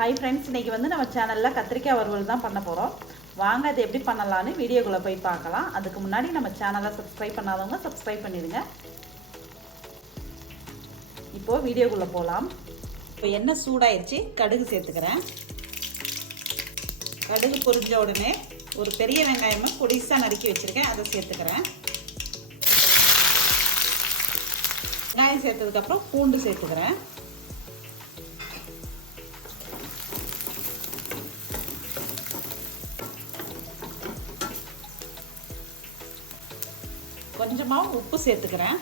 Hi friends இன்னைக்கு வந்து நம்ம சேனலில் கத்திரிக்காய் வறுவல் தான் பண்ண போகிறோம் வாங்க அது எப்படி பண்ணலான்னு வீடியோக்குள்ளே போய் பார்க்கலாம். அதுக்கு முன்னாடி நம்ம சேனலை சப்ஸ்கிரைப் பண்ணாதவங்க சப்ஸ்கிரைப் பண்ணிடுங்க. இப்போது வீடியோக்குள்ளே போகலாம் இப்போ எண்ணெய் சூடாயிருச்சு கடுகு சேர்த்துக்கிறேன். கடுகு பொரிஞ்ச உடனே ஒரு பெரிய வெங்காயமாக பொடிசாக நறுக்கி வச்சுருக்கேன் அதை சேர்த்துக்கிறேன். வெங்காயம் சேர்த்ததுக்கப்புறம் பூண்டு சேர்த்துக்கிறேன். கொஞ்சமாக உப்பு சேர்த்துக்கிறேன்.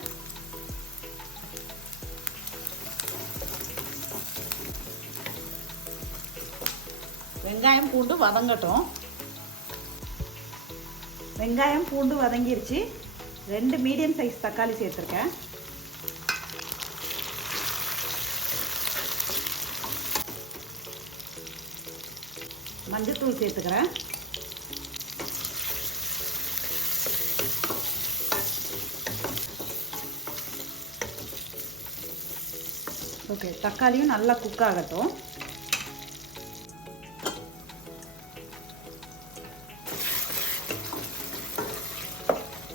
வெங்காயம் பூண்டு வதங்கட்டும். வெங்காயம் பூண்டு வதங்கிருச்சு. ரெண்டு மீடியம் சைஸ் தக்காளி சேர்த்துருக்கேன். மஞ்சத்தூள் சேர்த்துக்கிறேன். ஓகே தக்காளியும் நல்லா குக் ஆகட்டும்.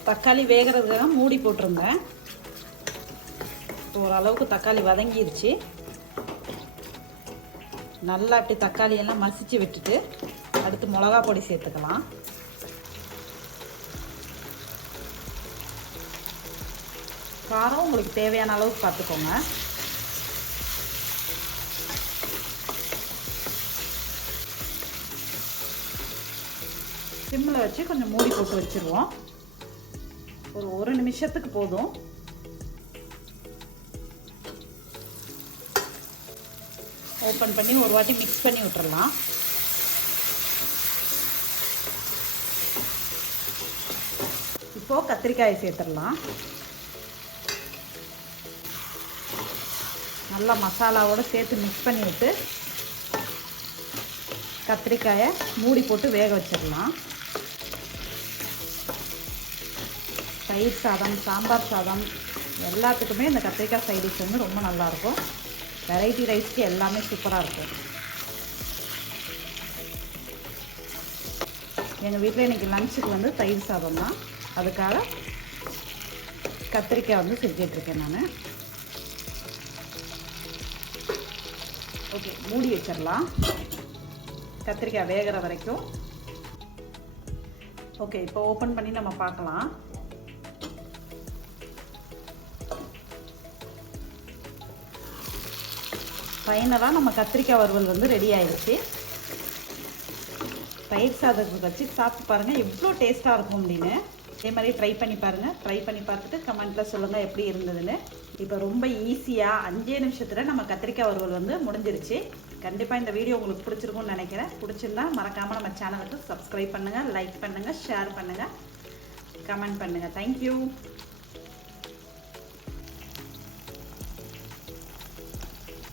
தக்காளி வேகிறதுக்காக மூடி போட்டிருந்தேன். ஓரளவுக்கு தக்காளி வதங்கிருச்சு. நல்லா அப்படி தக்காளி எல்லாம் மசிச்சு விட்டுட்டு அடுத்து மிளகா பொடி சேர்த்துக்கலாம். காரம் உங்களுக்கு தேவையான அளவுக்கு பார்த்துக்கோங்க. சிம்மில் வச்சு கொஞ்சம் மூடி போட்டு வச்சுருவோம். ஒரு ஒரு நிமிஷத்துக்கு போதும். ஓப்பன் பண்ணி ஒரு வாட்டி மிக்ஸ் பண்ணி விட்டுறலாம். இப்போது கத்திரிக்காயை சேர்த்துடலாம். நல்லா மசாலாவோடு சேர்த்து மிக்ஸ் பண்ணி விட்டு கத்திரிக்காயை மூடி போட்டு வேக வச்சிடலாம். தயிர் சாதம் சாம்பார் சாதம் எல்லாத்துக்குமே இந்த கத்திரிக்காய் சைடிஷ் வந்து ரொம்ப நல்லாயிருக்கும் வெரைட்டி ரைஸ்க்கு எல்லாமே சூப்பராக இருக்கும். எங்கள் வீட்டில் இன்றைக்கி லஞ்சுக்கு வந்து தயிர் சாதம் தான். அதுக்காக கத்திரிக்காய் வந்து செஞ்சிட்ருக்கேன் நான். ஓகே மூடி வச்சிடலாம். கத்திரிக்காய் வேகிற வரைக்கும். ஓகே இப்போ ஓப்பன் பண்ணி நம்ம பார்க்கலாம். ஃபைனலாக நம்ம கத்திரிக்காய் வறுவல் வந்து ரெடி ஆயிடுச்சு. தயிர் சாதத்துக்கு வச்சு சாப்பிட்டு பாருங்கள் எவ்வளோ டேஸ்ட்டாக இருக்கும் அப்படின்னு. அதே மாதிரி ட்ரை பண்ணி பாருங்கள் ட்ரை பண்ணி பார்த்துட்டு கமெண்ட்டில் சொல்லுங்கள் எப்படி இருந்ததுன்னு. இப்போ ரொம்ப ஈஸியாக அஞ்சே நிமிஷத்தில் நம்ம கத்திரிக்காய் வறுவல் வந்து முடிஞ்சிருச்சு. கண்டிப்பாக இந்த வீடியோ உங்களுக்கு பிடிச்சிருக்கும்னு நினைக்கிறேன். பிடிச்சிருந்தா மறக்காமல் நம்ம சேனலுக்கு சப்ஸ்கிரைப் பண்ணுங்கள் லைக் பண்ணுங்கள் ஷேர் பண்ணுங்கள் கமெண்ட் பண்ணுங்கள் தேங்க்யூ